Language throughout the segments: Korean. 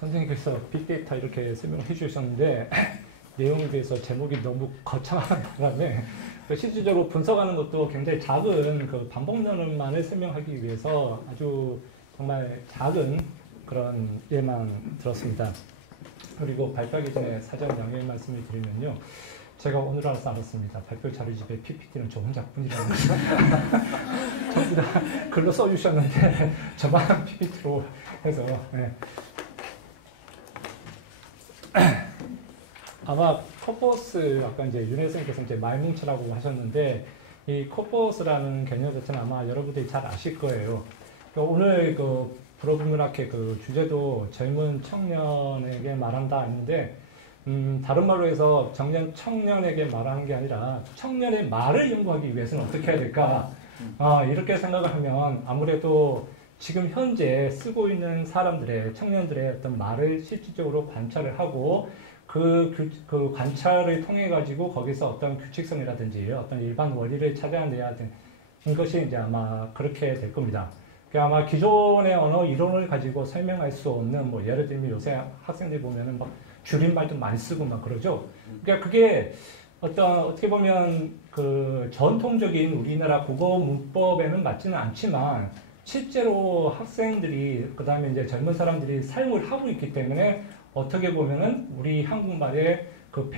선생님께서 빅데이터 이렇게 설명해 주셨는데 내용에 대해서 제목이 너무 거창한 바람에 실질적으로 분석하는 것도 굉장히 작은 그 방법론만을 설명하기 위해서 아주 정말 작은 그런 예만 들었습니다. 그리고 발표하기 전에 사전 양해 말씀을 드리면요. 제가 오늘 알았습니다. 발표 자료집에 PPT는 저 혼자뿐이라는 거. 전부 다 글로 써주셨는데 저만 PPT로 해서 네. 아마 코퍼스 아까 이제 윤혜 선생님께서 이제 말뭉치라고 하셨는데 이 코퍼스라는 개념 자체는 아마 여러분들이 잘 아실 거예요. 오늘 그 불어불문학회 그 주제도 젊은 청년에게 말한다 했는데 다른 말로 해서 청년에게 말하는 게 아니라 청년의 말을 연구하기 위해서는 어떻게 해야 될까? 이렇게 생각을 하면 아무래도 지금 현재 쓰고 있는 사람들의 청년들의 어떤 말을 실질적으로 관찰을 하고 그 관찰을 통해 가지고 거기서 어떤 규칙성이라든지 어떤 일반 원리를 찾아내야 되는 것이 이제 아마 그렇게 될 겁니다. 그러니까 아마 기존의 언어 이론을 가지고 설명할 수 없는 뭐 예를 들면 요새 학생들 보면은 막 줄임말도 많이 쓰고 막 그러죠. 그러니까 그게 어떻게 보면 그 전통적인 우리나라 국어 문법에는 맞지는 않지만 실제로 학생들이 그다음에 이제 젊은 사람들이 사용을 하고 있기 때문에 어떻게 보면은 우리 한국말에 그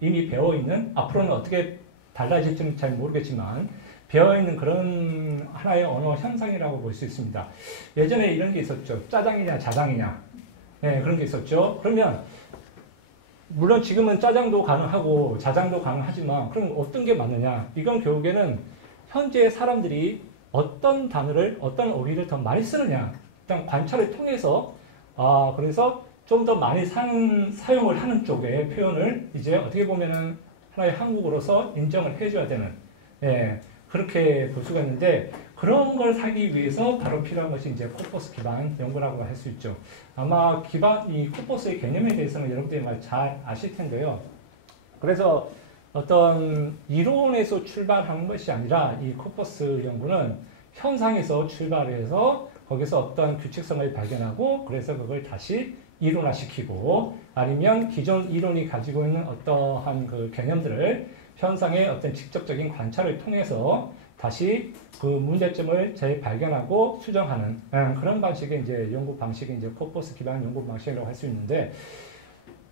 이미 배어있는 앞으로는 어떻게 달라질지는 잘 모르겠지만 배어있는 그런 하나의 언어 현상이라고 볼 수 있습니다. 예전에 이런 게 있었죠. 짜장이냐 자장이냐. 네, 그런 게 있었죠. 그러면 물론 지금은 짜장도 가능하고 자장도 가능하지만 그럼 어떤 게 맞느냐. 이건 결국에는 현재 사람들이 어떤 단어를 어떤 어휘를 더 많이 쓰느냐. 일단 관찰을 통해서 그래서 좀 더 많이 사용을 하는 쪽의 표현을 이제 어떻게 보면은 하나의 한국어로서 인정을 해줘야 되는 그렇게 볼 수가 있는데 그런 걸 하기 위해서 바로 필요한 것이 이제 코퍼스 기반 연구라고 할 수 있죠. 아마 이 코퍼스의 개념에 대해서는 여러분들이 잘 아실 텐데요. 그래서 어떤 이론에서 출발한 것이 아니라 이 코퍼스 연구는 현상에서 출발해서 거기서 어떤 규칙성을 발견하고 그래서 그걸 다시 이론화시키고 아니면 기존 이론이 가지고 있는 어떠한 그 개념들을 현상의 어떤 직접적인 관찰을 통해서 다시 그 문제점을 재발견하고 수정하는 그런 방식의 이제 연구 방식이 이제 코퍼스 기반 연구 방식이라고 할 수 있는데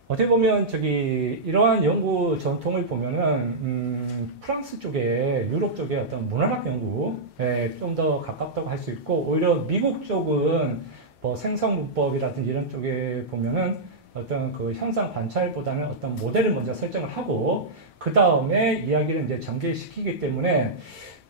어떻게 보면 이러한 연구 전통을 보면은 프랑스 쪽에 유럽 쪽에 어떤 문화학 연구에 좀 더 가깝다고 할 수 있고 오히려 미국 쪽은 뭐 생성 문법이라든지 이런 쪽에 보면은 어떤 그 현상 관찰보다는 어떤 모델을 먼저 설정을 하고 그 다음에 이야기를 이제 전개시키기 때문에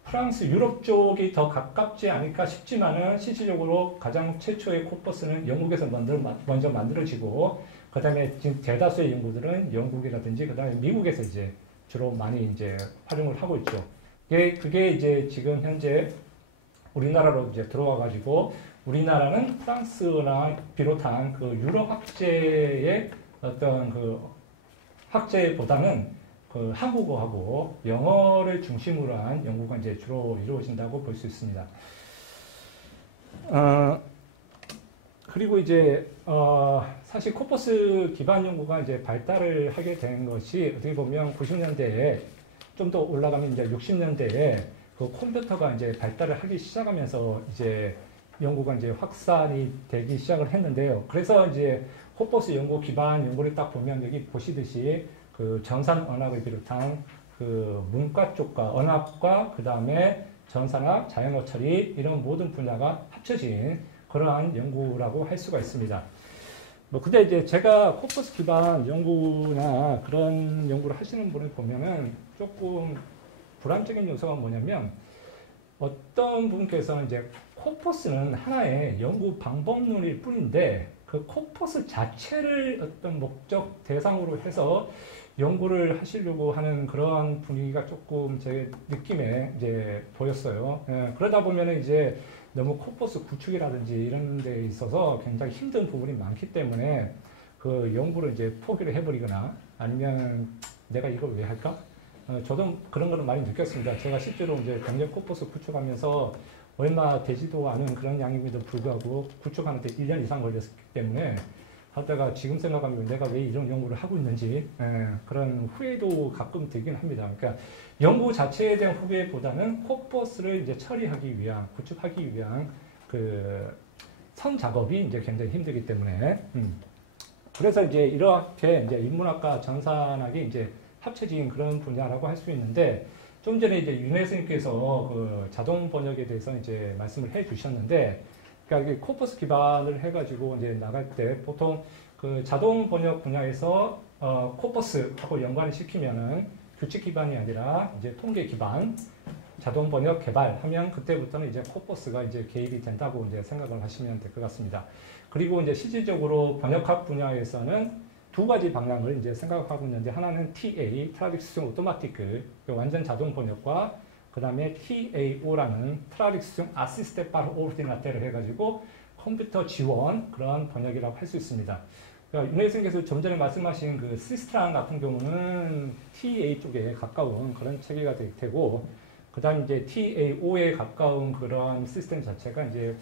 프랑스 유럽 쪽이 더 가깝지 않을까 싶지만은 실질적으로 가장 최초의 코퍼스는 영국에서 먼저 만들어지고 그 다음에 지금 대다수의 연구들은 영국이라든지 그 다음에 미국에서 이제 주로 많이 이제 활용을 하고 있죠. 그게 이제 지금 현재 우리나라로 이제 들어와 가지고 우리나라는 프랑스나 비롯한 그 유럽 학제의 어떤 그 학제보다는 그 한국어하고 영어를 중심으로 한 연구가 이제 주로 이루어진다고 볼 수 있습니다. 그리고 이제 사실 코퍼스 기반 연구가 이제 발달을 하게 된 것이 어떻게 보면 90년대에 좀 더 올라가면 이제 60년대에 그 컴퓨터가 이제 발달을 하기 시작하면서 이제 연구가 이제 확산이 되기 시작을 했는데요. 그래서 이제 코퍼스 연구 기반 연구를 딱 보면 여기 보시듯이 그 전산 언어학을 비롯한 그 문과 쪽과 언어학과 그 다음에 전산학, 자연어 처리 이런 모든 분야가 합쳐진 그러한 연구라고 할 수가 있습니다. 근데 이제 제가 코퍼스 기반 연구나 그런 연구를 하시는 분을 보면은 조금 불안적인 요소가 뭐냐면 어떤 분께서는 이제 코퍼스는 하나의 연구 방법론일 뿐인데 그 코퍼스 자체를 어떤 목적 대상으로 해서 연구를 하시려고 하는 그러한 분위기가 조금 제 느낌에 이제 보였어요. 그러다 보면은 이제 너무 코퍼스 구축이라든지 이런 데 있어서 굉장히 힘든 부분이 많기 때문에 그 연구를 이제 포기를 해버리거나 아니면 내가 이걸 왜 할까? 저도 그런 거를 많이 느꼈습니다. 제가 실제로 이제 경력 코퍼스 구축하면서 얼마 되지도 않은 그런 양임에도 불구하고 구축하는데 1년 이상 걸렸기 때문에 하다가 지금 생각하면 내가 왜 이런 연구를 하고 있는지 그런 후회도 가끔 들긴 합니다. 그러니까 연구 자체에 대한 후회보다는 코퍼스를 이제 처리하기 위한, 구축하기 위한 그 선 작업이 이제 굉장히 힘들기 때문에 그래서 이제 이렇게 이제 인문학과 전산학이 이제 합쳐진 그런 분야라고 할 수 있는데 좀 전에 이제 윤혜 선생님께서 그 자동 번역에 대해서 이제 말씀을 해 주셨는데 그러니까 코퍼스 기반을 해가지고 이제 나갈 때 보통 그 자동 번역 분야에서 코퍼스하고 연관을 시키면은 규칙 기반이 아니라 이제 통계 기반 자동 번역 개발하면 그때부터는 이제 코퍼스가 이제 개입이 된다고 이제 생각을 하시면 될 것 같습니다. 그리고 이제 실질적으로 번역학 분야에서는 두 가지 방향을 이제 생각하고 있는데 하나는 TA, 트라딕션 오토마티크, 완전 자동 번역과 그 다음에 TAO라는 트라딕션 아시스테 파르 오르디나테를 해가지고 컴퓨터 지원 그런 번역이라고 할 수 있습니다. 그러니까 윤혜 선생님께서 좀 전에 말씀하신 그 시스트랑 같은 경우는 TA 쪽에 가까운 그런 체계가 될 테고 그 다음 이제 TAO에 가까운 그런 시스템 자체가 이제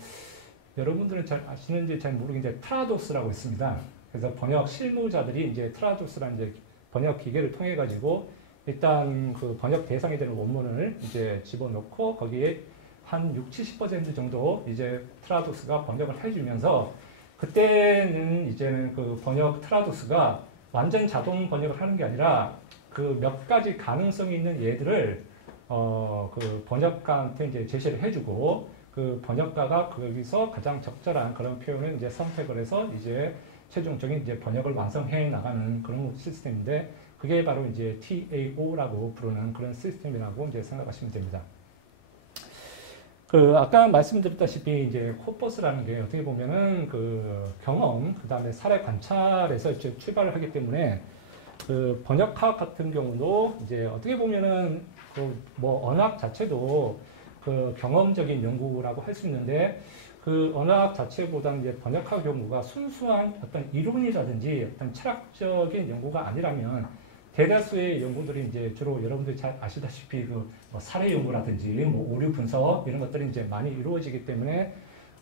여러분들은 잘 아시는지 잘 모르겠는데 트라도스라고 있습니다. 그래서 번역 실무자들이 이제 트라도스라는 이제 번역 기계를 통해 가지고 일단 그 번역 대상이 되는 원문을 이제 집어넣고 거기에 한 60-70% 정도 이제 트라도스가 번역을 해주면서 그때는 이제는 그 번역 트라도스가 완전 자동 번역을 하는 게 아니라 그 몇 가지 가능성이 있는 예들을 그 번역가한테 이제 제시를 해주고 그 번역가가 거기서 가장 적절한 그런 표현을 이제 선택을 해서 이제 최종적인 이제 번역을 완성해 나가는 그런 시스템인데 그게 바로 이제 TAO라고 부르는 그런 시스템이라고 이제 생각하시면 됩니다. 그 아까 말씀드렸다시피 이제 코퍼스라는 게 어떻게 보면은 그 경험 그 다음에 사례 관찰에서 이제 출발을 하기 때문에 그 번역학 같은 경우도 이제 어떻게 보면은 그 뭐 언어학 자체도 그 경험적인 연구라고 할 수 있는데 그 언어학 자체보다는 이제 번역학 연구가 순수한 어떤 이론이라든지 어떤 철학적인 연구가 아니라면 대다수의 연구들이 이제 주로 여러분들이 잘 아시다시피 그 뭐 사례 연구라든지 뭐 오류 분석 이런 것들이 이제 많이 이루어지기 때문에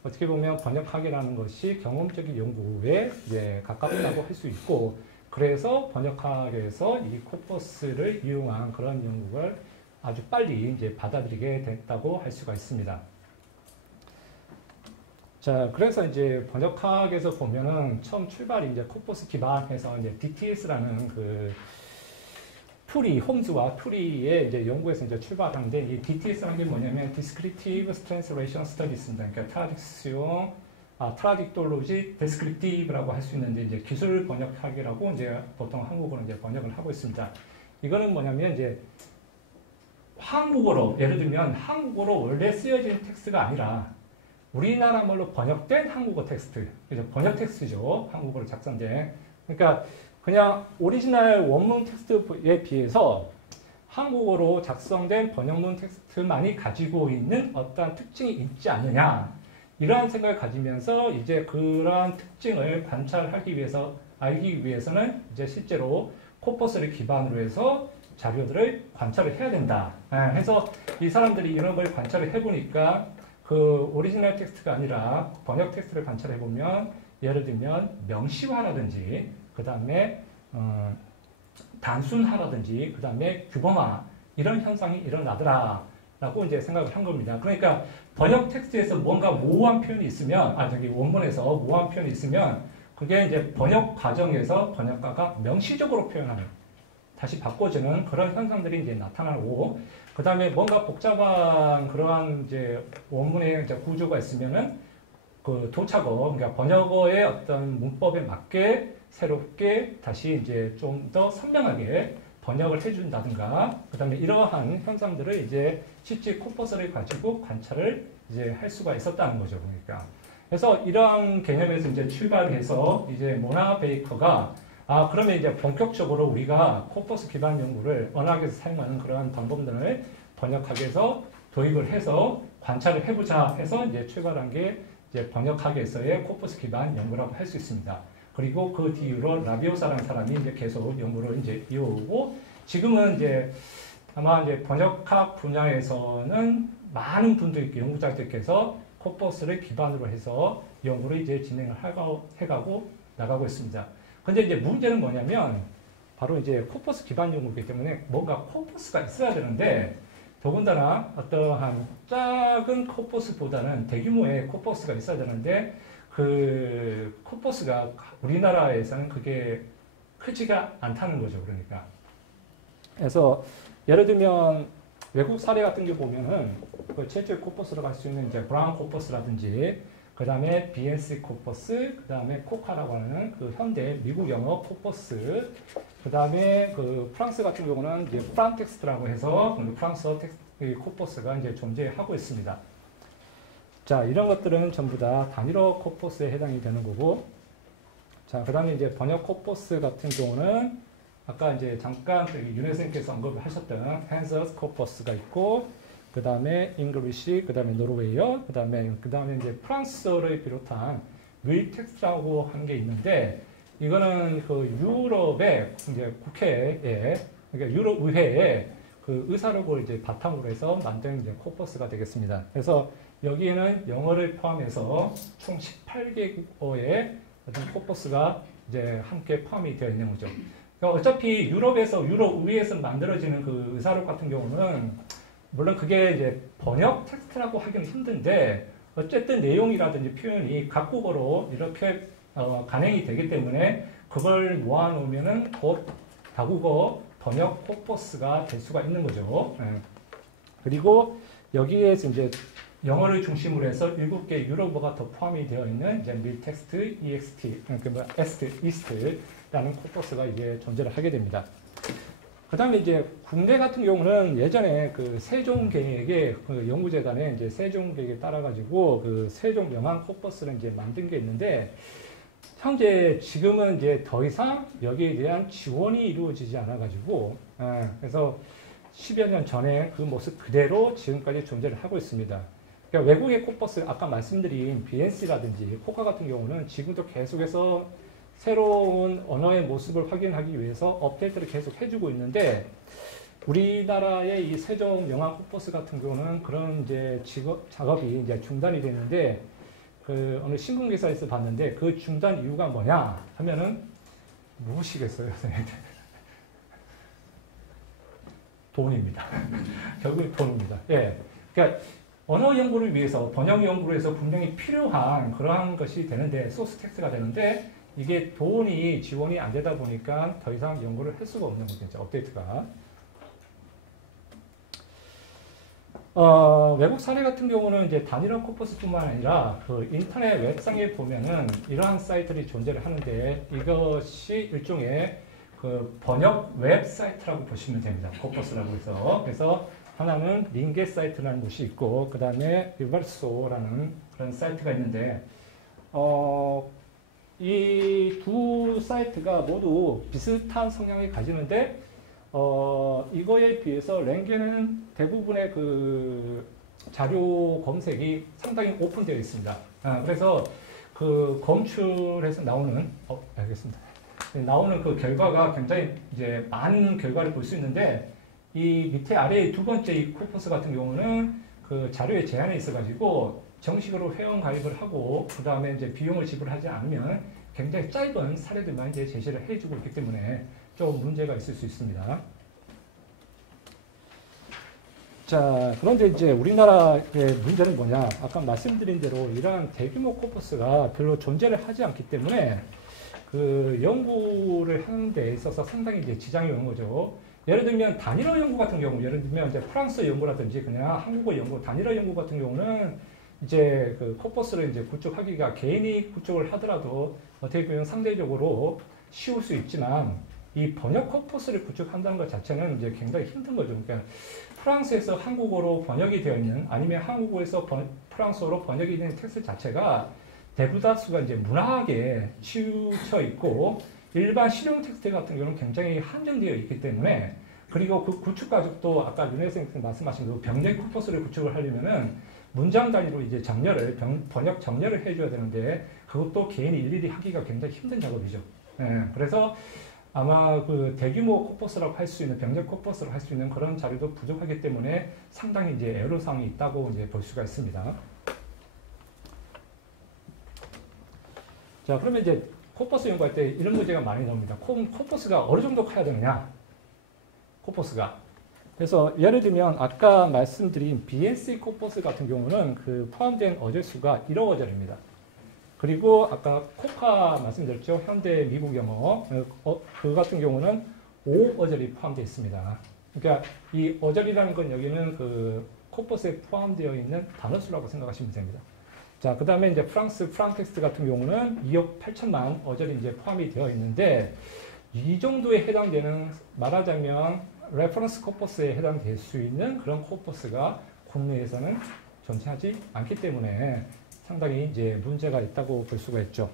어떻게 보면 번역학이라는 것이 경험적인 연구에 이제 가깝다고 할 수 있고 그래서 번역학에서 이 코퍼스를 이용한 그런 연구를 아주 빨리 이제 받아들이게 됐다고 할 수가 있습니다. 자, 그래서 이제 번역학에서 보면은 처음 출발이 이제 코퍼스 기반해서 이제 DTS라는 그 툴이, 홈즈와 툴이의 이제 연구에서 이제 출발하는데 이 DTS라는 게 뭐냐면 Descriptive Translation Studies입니다. 그러니까 트라딕톨로지 데스크립티브라고 할 수 있는데 이제 기술 번역학이라고 이제 보통 한국어로 이제 번역을 하고 있습니다. 이거는 뭐냐면 이제 한국어로 예를 들면 한국어로 원래 쓰여진 텍스트가 아니라 우리나라 말로 번역된 한국어 텍스트, 그죠? 번역 텍스트죠. 한국어로 작성된. 그러니까 그냥 오리지널 원문 텍스트에 비해서 한국어로 작성된 번역문 텍스트만이 가지고 있는 어떤 특징이 있지 않느냐. 이러한 생각을 가지면서 이제 그러한 특징을 관찰하기 위해서, 알기 위해서는 이제 실제로 코퍼스를 기반으로 해서 자료들을 관찰을 해야 된다. 해서 이 사람들이 이런 걸 관찰을 해보니까 그 오리지널 텍스트가 아니라 번역 텍스트를 관찰해보면 예를 들면 명시화라든지 그 다음에 단순화라든지 그 다음에 규범화 이런 현상이 일어나더라 라고 이제 생각을 한 겁니다. 그러니까 번역 텍스트에서 뭔가 모호한 표현이 있으면 원문에서 모호한 표현이 있으면 그게 이제 번역 과정에서 번역가가 명시적으로 표현하는 다시 바꿔주는 그런 현상들이 이제 나타나고 그 다음에 뭔가 복잡한 그러한 이제 원문의 이제 구조가 있으면은 그 도착어, 그러니까 번역어의 어떤 문법에 맞게 새롭게 다시 이제 좀 더 선명하게 번역을 해준다든가, 그 다음에 이러한 현상들을 이제 실제 코퍼스를 가지고 관찰을 이제 할 수가 있었다는 거죠. 그러니까. 그래서 이러한 개념에서 이제 출발해서 이제 모나 베이커가 그러면 이제 본격적으로 우리가 코퍼스 기반 연구를 언어학에서 사용하는 그러한 방법들을 번역학에서 도입을 해서 관찰을 해보자 해서 이제 출발한 게 이제 번역학에서의 코퍼스 기반 연구라고 할 수 있습니다. 그리고 그 뒤로 라비오사라는 사람이 이제 계속 연구를 이제 이어오고 지금은 이제 아마 이제 번역학 분야에서는 많은 분들, 연구자들께서 코퍼스를 기반으로 해서 연구를 이제 진행을 해가고 나가고 있습니다. 근데 이제 문제는 뭐냐면 바로 이제 코퍼스 기반 연구이기 때문에 뭔가 코퍼스가 있어야 되는데 더군다나 어떠한 작은 코퍼스보다는 대규모의 코퍼스가 있어야 되는데 그 코퍼스가 우리나라에서는 그게 크지가 않다는 거죠. 그러니까. 그래서 예를 들면 외국 사례 같은 게 보면은 그 최초의 코퍼스로 갈 수 있는 이제 브라운 코퍼스라든지 그 다음에 BNC 코퍼스, 그 다음에 코카라고 하는 그 현대 미국 영어 코퍼스, 그 다음에 그 프랑스 같은 경우는 이제 프란텍스트라고 해서 프랑스 코퍼스가 이제 존재하고 있습니다. 자, 이런 것들은 전부 다 단일어 코퍼스에 해당이 되는 거고, 자, 그 다음에 이제 번역 코퍼스 같은 경우는 아까 이제 잠깐 윤 선생님께서 언급을 하셨던 헨서스 코퍼스가 있고, 그 다음에 잉글리시, 그 다음에 노르웨이어, 그 다음에 이제 프랑스어를 비롯한 윌텍스라고 하는 게 있는데, 이거는 그 유럽의 이제 국회에, 그러니까 유럽 의회에 그 의사록을 이제 바탕으로 해서 만든 이제 코퍼스가 되겠습니다. 그래서 여기에는 영어를 포함해서 총 18개국어의 어떤 코퍼스가 이제 함께 포함이 되어 있는 거죠. 그러니까 어차피 유럽에서 유럽 의회에서 만들어지는 그 의사록 같은 경우는 물론 그게 이제 번역 텍스트라고 하기는 힘든데 어쨌든 내용이라든지 표현이 각국어로 이렇게 간행이 되기 때문에 그걸 모아놓으면은 곧 다국어 번역 코퍼스가 될 수가 있는 거죠. 그리고 여기에서 이제 영어를 중심으로 해서 7개 유럽어가 더 포함이 되어 있는 이제 밀텍스트, EXT, 그러니까 이스트라는 코퍼스가 이제 존재를 하게 됩니다. 그 다음에 이제 국내 같은 경우는 예전에 그 세종계획의 그 연구재단에 이제 세종계획에 따라가지고 그 세종 영한 코퍼스를 이제 만든 게 있는데 현재 지금은 이제 더 이상 여기에 대한 지원이 이루어지지 않아가지고 그래서 10여 년 전에 그 모습 그대로 지금까지 존재를 하고 있습니다. 그러니까 외국의 코퍼스, 아까 말씀드린 BNC라든지 코카 같은 경우는 지금도 계속해서 새로운 언어의 모습을 확인하기 위해서 업데이트를 계속 해주고 있는데 우리나라의 이 세종 영한 코퍼스 같은 경우는 그런 이제 작업이 이제 중단이 됐는데 그 어느 신문 기사에서 봤는데 그 중단 이유가 뭐냐 하면은 무엇이겠어요, 선생님? 돈입니다. 결국 돈입니다. 예. 그러니까 언어 연구를 위해서 번역 연구를 해서 분명히 필요한 그러한 것이 되는데 소스 텍스트가 되는데 이게 돈이 지원이 안 되다 보니까 더 이상 연구를 할 수가 없는 거죠. 이제 업데이트가. 외국 사례 같은 경우는 이제 단일화 코퍼스뿐만 아니라 그 인터넷 웹상에 보면은 이러한 사이트들이 존재를 하는데 이것이 일종의 그 번역 웹사이트라고 보시면 됩니다. 코퍼스라고 해서. 그래서 하나는 링게 사이트라는 곳이 있고 그 다음에 리버소라는 그런 사이트가 있는데 이 두 사이트가 모두 비슷한 성향을 가지는데 이거에 비해서 랭게는 대부분의 그 자료 검색이 상당히 오픈되어 있습니다. 그래서 그 검출해서 나오는 알겠습니다. 나오는 그 결과가 굉장히 이제 많은 결과를 볼 수 있는데 이 밑에 아래 두 번째 이 코퍼스 같은 경우는 그 자료에 제한이 있어가지고 정식으로 회원 가입을 하고 그 다음에 이제 비용을 지불하지 않으면 굉장히 짧은 사례들만 이제 제시를 해주고 있기 때문에 좀 문제가 있을 수 있습니다. 자, 그런데 이제 우리나라의 문제는 뭐냐? 아까 말씀드린 대로 이러한 대규모 코퍼스가 별로 존재를 하지 않기 때문에 그 연구를 하는 데 있어서 상당히 이제 지장이 오는 거죠. 예를 들면 단일어 연구 같은 경우, 예를 들면 이제 프랑스 연구라든지 그냥 한국어 연구, 단일어 연구 같은 경우는 이제 그 코퍼스를 이제 구축하기가 개인이 구축을 하더라도 어떻게 보면 상대적으로 쉬울 수 있지만 이 번역 코퍼스를 구축한다는 것 자체는 이제 굉장히 힘든 거죠. 그러니까 프랑스에서 한국어로 번역이 되어 있는 아니면 한국어에서 프랑스어로 번역이 된 텍스트 자체가 대부다수가 이제 문학에 치우쳐 있고 일반 실용 텍스트 같은 경우는 굉장히 한정되어 있기 때문에 그리고 그 구축 과정도 아까 윤혜 선생님 말씀하신 그 병렬 코퍼스를 구축을 하려면은 문장 단위로 이제 번역 정렬을 해줘야 되는데 그것도 개인이 일일이 하기가 굉장히 힘든 작업이죠. 그래서 아마 그 대규모 코퍼스라고 할 수 있는 병적 코퍼스라고 할 수 있는 그런 자료도 부족하기 때문에 상당히 이제 애로사항이 있다고 이제 볼 수가 있습니다. 자, 그러면 이제 코퍼스 연구할 때 이런 문제가 많이 나옵니다. 코퍼스가 어느 정도 커야 되느냐? 코퍼스가. 그래서 예를 들면 아까 말씀드린 BNC 코퍼스 같은 경우는 그 포함된 어절수가 1억 어절입니다. 그리고 아까 코카 말씀드렸죠. 현대 미국 영어. 그 같은 경우는 5어절이 포함되어 있습니다. 그러니까 이 어절이라는 건 여기는 그 코퍼스에 포함되어 있는 단어수라고 생각하시면 됩니다. 자, 그 다음에 이제 프랑텍스트 같은 경우는 2억 8천만 어절이 이제 포함이 되어 있는데 이 정도에 해당되는 말하자면 레퍼런스 코퍼스에 해당될 수 있는 그런 코퍼스가 국내에서는 존재하지 않기 때문에 상당히 이제 문제가 있다고 볼 수가 있죠.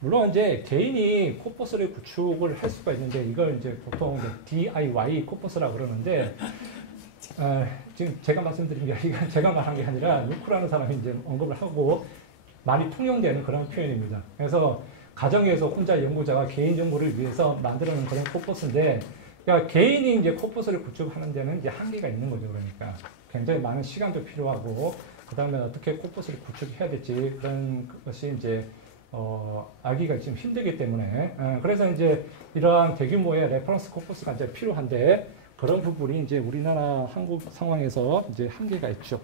물론 이제 개인이 코퍼스를 구축을 할 수가 있는데 이걸 이제 보통 DIY 코퍼스라고 그러는데 지금 제가 말씀드린 게 아니라 제가 말한 게 아니라 루크라는 사람이 이제 언급을 하고 많이 통용되는 그런 표현입니다. 그래서 가정에서 혼자 연구자가 개인 연구를 위해서 만들어낸 그런 코퍼스인데 그러니까 개인이 이제 코퍼스를 구축하는 데는 이제 한계가 있는 거죠. 그러니까 굉장히 많은 시간도 필요하고 그 다음에 어떻게 코퍼스를 구축해야 될지 그런 것이 이제 알기가 지금 힘들기 때문에 그래서 이제 이러한 대규모의 레퍼런스 코퍼스가 이제 필요한데 그런 부분이 이제 우리나라 한국 상황에서 이제 한계가 있죠.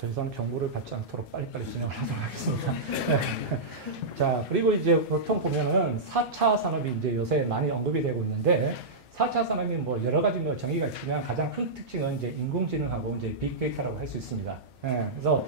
더 이상 경고를 받지 않도록 빨리빨리 진행을 하도록 하겠습니다. 자, 그리고 이제 보통 보면은 4차 산업이 이제 요새 많이 언급이 되고 있는데 4차 산업이 뭐 여러 가지 뭐 정의가 있지만 가장 큰 특징은 이제 인공지능하고 이제 빅데이터라고 할 수 있습니다. 그래서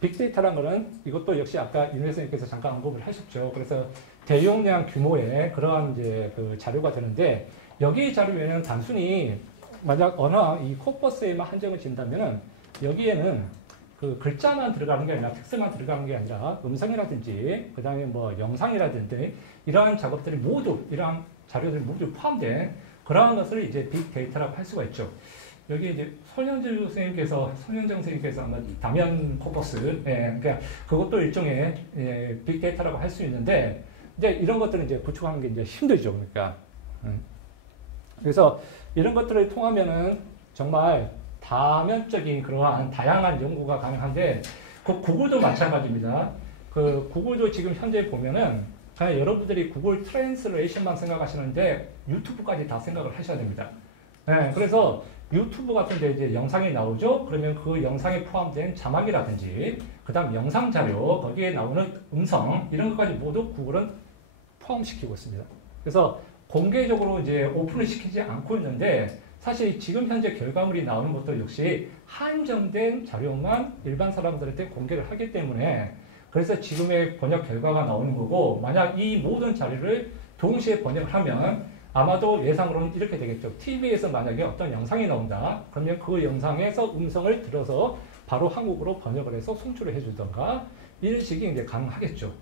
빅데이터란 거는 이것도 역시 아까 윤 선생님께서 잠깐 언급을 하셨죠. 그래서 대용량 규모의 그러한 이제 그 자료가 되는데 여기 자료에는 단순히 만약 언어 이 코퍼스에만 한정을 진다면은 여기에는 그 글자만 들어가는 게 아니라 텍스트만 들어가는 게 아니라 음성이라든지 그 다음에 뭐 영상이라든지 이러한 작업들이 모두 이러한 자료들이 모두 포함된 그러한 것을 이제 빅데이터라고 할 수가 있죠. 여기 이제 손현정 선생님께서 아마 다면 코퍼스, 그러니까 그것도 일종의 빅데이터라고 할 수 있는데 이제 이런 것들은 이제 구축하는 게 이제 힘들죠, 그러니까. 그래서 이런 것들을 통하면은 정말 다면적인 그러한 다양한 연구가 가능한데 그 구글도 마찬가지입니다. 그 구글도 지금 현재 보면은 그냥 여러분들이 구글 트랜스레이션만 생각하시는데 유튜브까지 다 생각을 하셔야 됩니다. 그래서 유튜브 같은 데 이제 영상이 나오죠? 그러면 그 영상에 포함된 자막이라든지 그 다음 영상 자료, 거기에 나오는 음성 이런 것까지 모두 구글은 포함시키고 있습니다. 그래서 공개적으로 이제 오픈을 시키지 않고 있는데 사실 지금 현재 결과물이 나오는 것도 역시 한정된 자료만 일반 사람들한테 공개를 하기 때문에 그래서 지금의 번역 결과가 나오는 거고 만약 이 모든 자료를 동시에 번역을 하면 아마도 예상으로는 이렇게 되겠죠. TV에서 만약에 어떤 영상이 나온다. 그러면 그 영상에서 음성을 들어서 바로 한국어로 번역을 해서 송출을 해주던가 이런 식이 이제 가능하겠죠.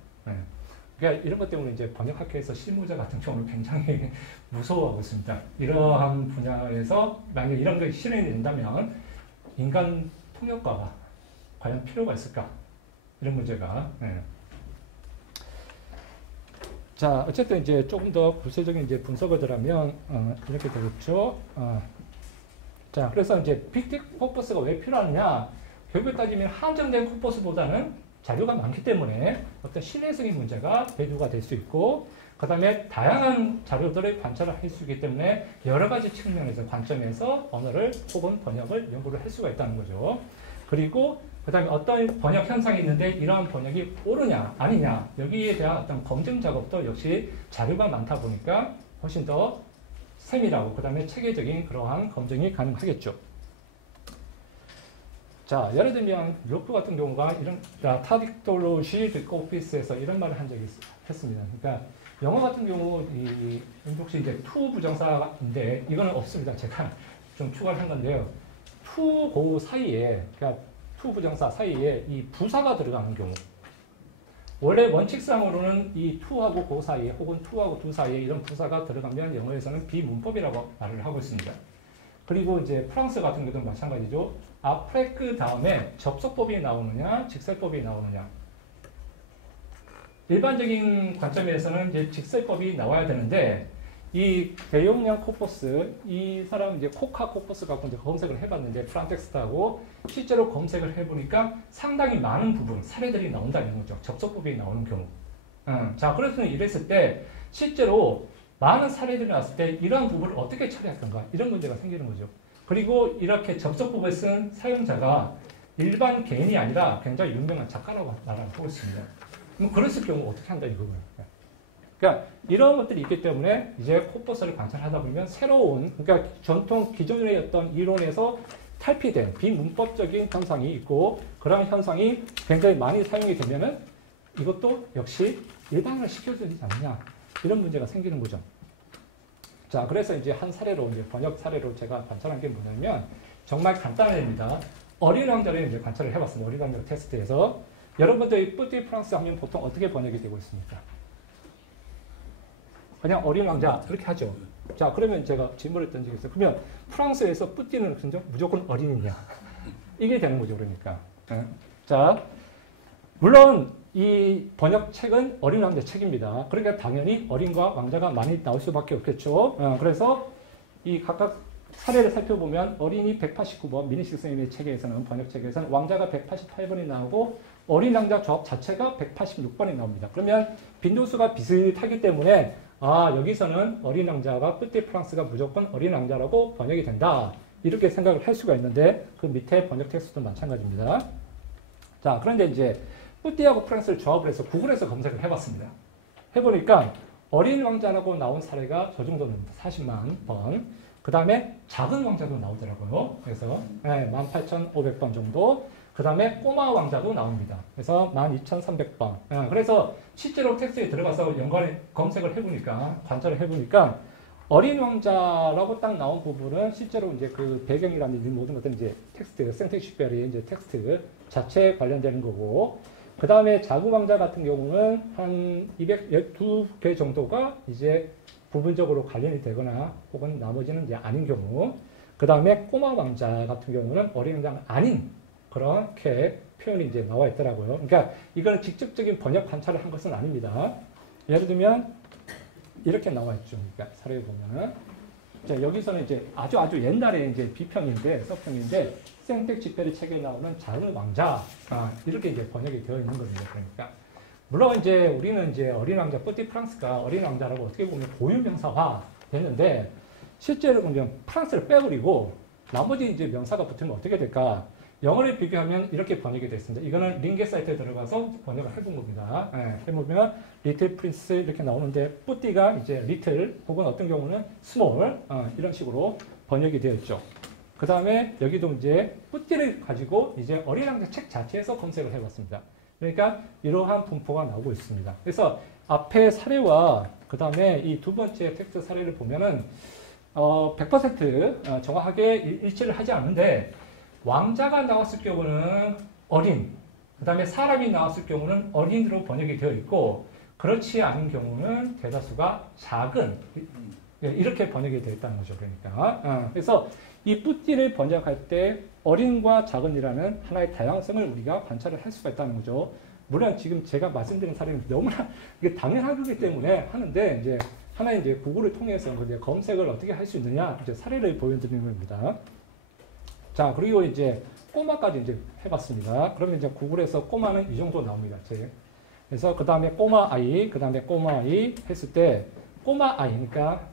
그러니까 이런 것 때문에 이제 번역학회에서 실무자 같은 경우는 굉장히 무서워하고 있습니다. 이러한 분야에서 만약에 이런 게 실현이 된다면 인간 통역가가 과연 필요가 있을까? 이런 문제가. 자, 어쨌든 이제 조금 더 구체적인 이제 분석을 들어가면 이렇게 되겠죠. 자, 그래서 이제 빅데이터 코퍼스가 왜 필요하느냐? 결국에 따지면 한정된 코퍼스보다는 자료가 많기 때문에 어떤 신뢰성의 문제가 배제가 될 수 있고, 그 다음에 다양한 자료들을 관찰을 할 수 있기 때문에 여러 가지 측면에서 관점에서 언어를 혹은 번역을 연구를 할 수가 있다는 거죠. 그리고 그 다음에 어떤 번역 현상이 있는데 이러한 번역이 옳으냐 아니냐 여기에 대한 어떤 검증 작업도 역시 자료가 많다 보니까 훨씬 더 세밀하고 그 다음에 체계적인 그러한 검증이 가능하겠죠. 자, 예를 들면 루크 같은 경우가 이런 타딕톨로시 듣고 오피스에서 이런 말을 한 적이 했습니다. 그러니까 영어 같은 경우 이 혹시 이제 투 부정사인데 이거는 없습니다. 제가 좀 추가를 한 건데요. 투 고 사이에 그러니까 투 부정사 사이에 이 부사가 들어가는 경우 원래 원칙상으로는 이 투하고 고 사이에 혹은 투하고 두 사이에 이런 부사가 들어가면 영어에서는 비문법이라고 말을 하고 있습니다. 그리고 이제 프랑스 같은 경우도 마찬가지죠. 아프레크 다음에 접속법이 나오느냐 직설법이 나오느냐 일반적인 관점에서는 이제 직설법이 나와야 되는데 이 대용량 코퍼스 이 사람 이제 코카 코퍼스 갖고 이제 검색을 해봤는데 프란텍스트하고 실제로 검색을 해보니까 상당히 많은 부분 사례들이 나온다는 거죠. 접속법이 나오는 경우. 자 그래서 이랬을 때 실제로 많은 사례들이 나왔을 때 이러한 부분을 어떻게 처리할 건가 이런 문제가 생기는 거죠. 그리고 이렇게 접속법을 쓴 사용자가 일반 개인이 아니라 굉장히 유명한 작가라고 말하고 있습니다. 그럼 그랬을 경우 어떻게 한다 이거예요. 그러니까 이런 것들이 있기 때문에 이제 코퍼스를 관찰하다 보면 새로운 그러니까 전통 기존의 어떤 이론에서 탈피된 비문법적인 현상이 있고 그런 현상이 굉장히 많이 사용이 되면은 이것도 역시 일반화를 시켜줘야 되지 않느냐 이런 문제가 생기는 거죠. 자 그래서 이제 한 사례로 이제 번역 사례로 제가 관찰한 게 뭐냐면 정말 간단합니다. 어린 왕자를 이제 관찰을 해봤습니다. 어린 왕자 테스트에서 여러분들이 뿌띠 프랑스 하면 보통 어떻게 번역이 되고 있습니까? 그냥 어린 왕자 이렇게 하죠. 자 그러면 제가 질문을 던지겠어요. 그러면 프랑스에서 뿌띠는 무조건 어린이냐? 이게 되는 거죠. 그러니까. 자 물론 이 번역책은 어린 왕자 책입니다. 그러니까 당연히 어린과 왕자가 많이 나올 수밖에 없겠죠. 그래서 이 각각 사례를 살펴보면 어린이 189번 미니식 선생님의 책에서는 번역책에서는 왕자가 188번이 나오고 어린 왕자 조합 자체가 186번이 나옵니다. 그러면 빈도수가 비슷하기 때문에 아 여기서는 어린 왕자가 뿌띠 프랑스가 무조건 어린 왕자라고 번역이 된다. 이렇게 생각을 할 수가 있는데 그 밑에 번역 텍스트도 마찬가지입니다. 자 그런데 이제 뿌띠하고 프랑스를 조합을 해서 구글에서 검색을 해봤습니다. 해보니까 어린 왕자라고 나온 사례가 저 정도 됩니다. 40만 번. 그 다음에 작은 왕자도 나오더라고요. 그래서 18,500번 정도. 그 다음에 꼬마 왕자도 나옵니다. 그래서 12,300번. 그래서 실제로 텍스트에 들어가서 검색을 해보니까, 관찰을 해보니까 어린 왕자라고 딱 나온 부분은 실제로 이제 그 배경이라는 모든 것들은 이제 텍스트, 생텍쥐페리의 이제 텍스트 자체에 관련되는 거고, 그 다음에 작은 왕자 같은 경우는 한 212개 정도가 이제 부분적으로 관련이 되거나 혹은 나머지는 이제 아닌 경우, 그 다음에 꼬마 왕자 같은 경우는 어린 왕자가 아닌 그렇게 표현이 이제 나와 있더라고요. 그러니까 이건 직접적인 번역 관찰을 한 것은 아닙니다. 예를 들면 이렇게 나와 있죠. 그러니까 사례에 보면은 자, 여기서는 이제 아주 옛날에 이제 비평인데 서평인데 생텍쥐페리 책에 나오는 작은 왕자 이렇게 이제 번역이 되어 있는 겁니다. 그러니까 물론 이제 우리는 이제 어린 왕자 뿌띠 프랑스가 어린 왕자라고 어떻게 보면 고유명사화 됐는데 실제로 그냥 프랑스를 빼버리고 나머지 이제 명사가 붙으면 어떻게 될까? 영어를 비교하면 이렇게 번역이 되어 있습니다. 이거는 링게 사이트에 들어가서 번역을 해본 겁니다. 해보면 리틀 프린스 이렇게 나오는데 뿌띠가 이제 리틀 혹은 어떤 경우는 스몰 이런 식으로 번역이 되어 있죠. 그 다음에 여기도 이제 뿌띠를 가지고 이제 어린 왕자 책 자체에서 검색을 해봤습니다. 그러니까 이러한 분포가 나오고 있습니다. 그래서 앞에 사례와 그 다음에 이 두 번째 텍스트 사례를 보면은 100% 정확하게 일치를 하지 않는데 왕자가 나왔을 경우는 어린, 그 다음에 사람이 나왔을 경우는 어린으로 번역이 되어 있고 그렇지 않은 경우는 대다수가 작은 이렇게 번역이 되어 있다는 거죠. 그러니까 그래서 이 뿌띠를 번역할 때 어린과 작은이라는 하나의 다양성을 우리가 관찰을 할 수가 있다는 거죠. 물론 지금 제가 말씀드린 사례는 너무나 이게 당연한 거기 때문에 하는데 이제 하나의 이제 구글을 통해서 이제 검색을 어떻게 할 수 있느냐 이제 사례를 보여드리는 겁니다. 자, 그리고 이제 꼬마까지 이제 해봤습니다. 그러면 이제 구글에서 꼬마는 이 정도 나옵니다. 그래서 그 다음에 꼬마 아이, 그 다음에 꼬마 아이 했을 때 꼬마 아이, 그러니까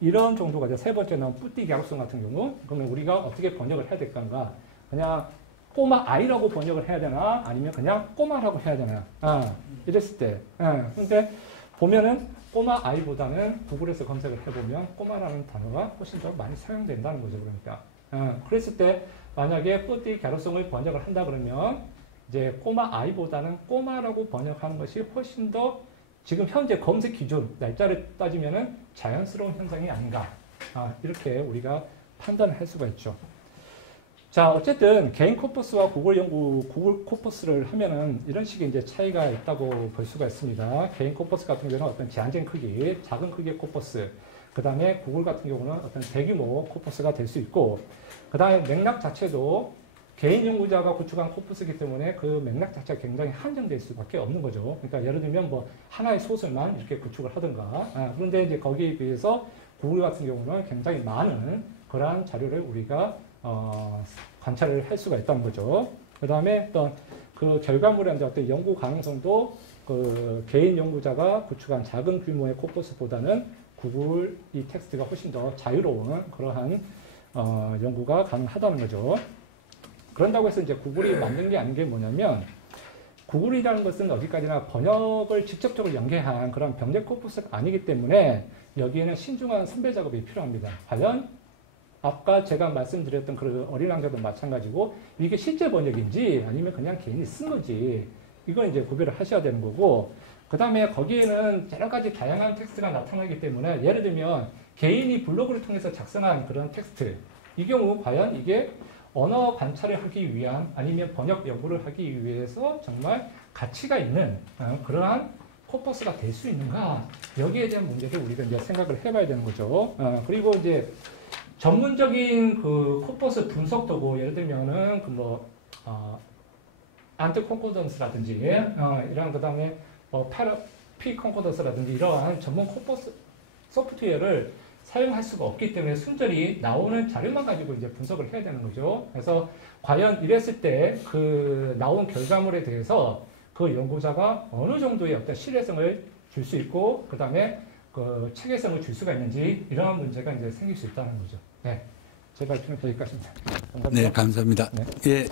이런 정도가 이제 세 번째 나온 뿌띠 갸루송 같은 경우, 그러면 우리가 어떻게 번역을 해야 될까? 그냥 꼬마 아이라고 번역을 해야 되나? 아니면 그냥 꼬마라고 해야 되나? 이랬을 때. 근데 보면은 꼬마 아이보다는 구글에서 검색을 해보면 꼬마라는 단어가 훨씬 더 많이 사용된다는 거죠. 그러니까. 그랬을 때 만약에 뿌띠 갸루송을 번역을 한다 그러면 이제 꼬마 아이보다는 꼬마라고 번역하는 것이 훨씬 더 지금 현재 검색 기준 날짜를 따지면은 자연스러운 현상이 아닌가. 이렇게 우리가 판단을 할 수가 있죠. 자, 어쨌든 개인 코퍼스와 구글 코퍼스를 하면은 이런 식의 이제 차이가 있다고 볼 수가 있습니다. 개인 코퍼스 같은 경우는 어떤 제한적인 크기, 작은 크기의 코퍼스, 그 다음에 구글 같은 경우는 어떤 대규모 코퍼스가 될 수 있고, 그 다음에 맥락 자체도 개인 연구자가 구축한 코퍼스이기 때문에 그 맥락 자체가 굉장히 한정될 수밖에 없는 거죠. 그러니까 예를 들면 뭐 하나의 소설만 이렇게 구축을 하든가. 그런데 이제 거기에 비해서 구글 같은 경우는 굉장히 많은 그러한 자료를 우리가 관찰을 할 수가 있다는 거죠. 그 다음에 어떤 그 결과물의 어떤 연구 가능성도 그 개인 연구자가 구축한 작은 규모의 코퍼스보다는 구글 이 텍스트가 훨씬 더 자유로운 그러한 연구가 가능하다는 거죠. 그런다고 해서 이제 구글이 만든 게 아닌 게 뭐냐면 구글이라는 것은 어디까지나 번역을 직접적으로 연계한 그런 병렬 코퍼스가 아니기 때문에 여기에는 신중한 선별 작업이 필요합니다. 과연 아까 제가 말씀드렸던 그 어린 왕자도 마찬가지고 이게 실제 번역인지 아니면 그냥 개인이 쓴 건지 이건 이제 구별을 하셔야 되는 거고 그 다음에 거기에는 여러 가지 다양한 텍스트가 나타나기 때문에 예를 들면 개인이 블로그를 통해서 작성한 그런 텍스트 이 경우 과연 이게 언어 관찰을 하기 위한 아니면 번역 연구를 하기 위해서 정말 가치가 있는 그러한 코퍼스가 될 수 있는가 여기에 대한 문제도 우리가 이제 생각을 해봐야 되는 거죠. 그리고 이제 전문적인 그 코퍼스 분석 도구 예를 들면은 그 뭐 안트 콘코던스라든지 이런 그다음에 피 콘코던스라든지 이러한 전문 코퍼스 소프트웨어를 사용할 수가 없기 때문에 순전히 나오는 자료만 가지고 이제 분석을 해야 되는 거죠. 그래서 과연 이랬을 때 그 나온 결과물에 대해서 그 연구자가 어느 정도의 어떤 신뢰성을 줄 수 있고 그 다음에 그 체계성을 줄 수가 있는지 이러한 문제가 이제 생길 수 있다는 거죠. 네, 제 발표는 여기까지입니다. 감사합니다. 네, 감사합니다. 네. 예.